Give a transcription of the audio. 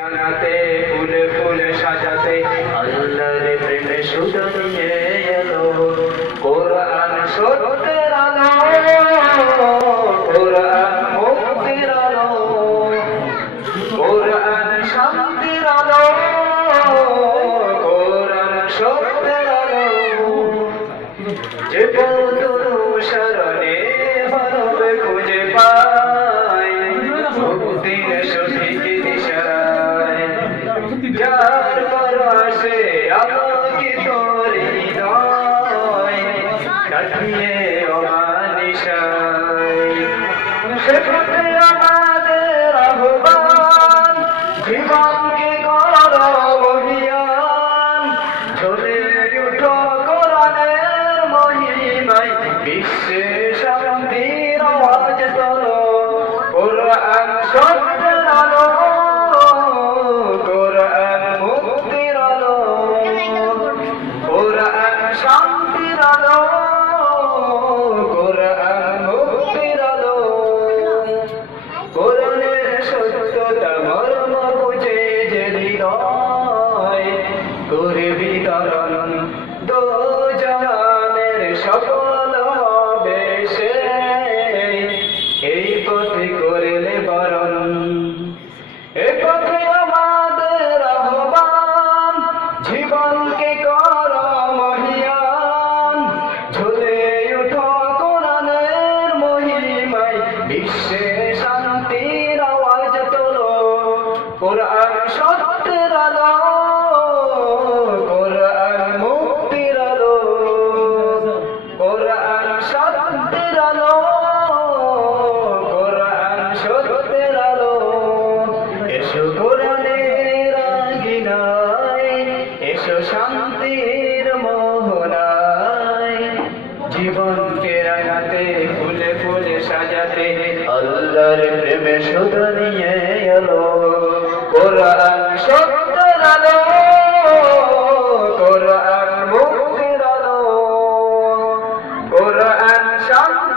জানাতে ফুলে ফুলে সাজাতে আল্লাহর প্রেমে সুধা নিয়ে এলো কোরআন সত্যের আলো, কোরআন মুক্তির আলো, কোরআন শান্তির আলো, কোরআন সত্যের আলো। যে পথ অনুসরণে মানব খুঁজে পায় মুক্তির সঠিক দিশায়, যার পরশে আলোকিত হৃদয় কাটিয়ে অমানিশায়। সে পথে আমাদের আহ্বান, জীবনকে করো মহিয়ান, চলে উঠো কোরআনের মহিমায়, বিশ্বে শান্তির আওয়াজ তোলো। কোরআন সত্যের আলো, কোরআন মুক্তির আলো, কোরআন শান্তির আলো, কোরআন মুক্তির আলো। কোরআনের সত্যতা মর্ম বুঝে যে হৃদয় করে বিতরণ দো জাহানের সকল বেশে, এই পথে করলে বরণ। এ পথে আমাদের আহ্বান, জীবনকে কর মহিয়ান, ঝুলে উঠো কোরআনের মহিমায়, বিশ্বে শান্তির আওয়াজ তোলো। কোরআন সত্যের আলো, কোরআন মুক্তির আলো, কোরআন সত্যের আলো, কোরআন সত্যের আলো। এসো কোরআনের আঙিনায়, এসো শান্তির মোহনায়, জীবনকে রাঙাতে ফুলে ফুলে সাজাতে আল্লাহর প্রেমে সুধা নিয়ে এলো কোরআন সত্যের আলো, কোরআন মুক্তির আলো, কোরআন শান্তি।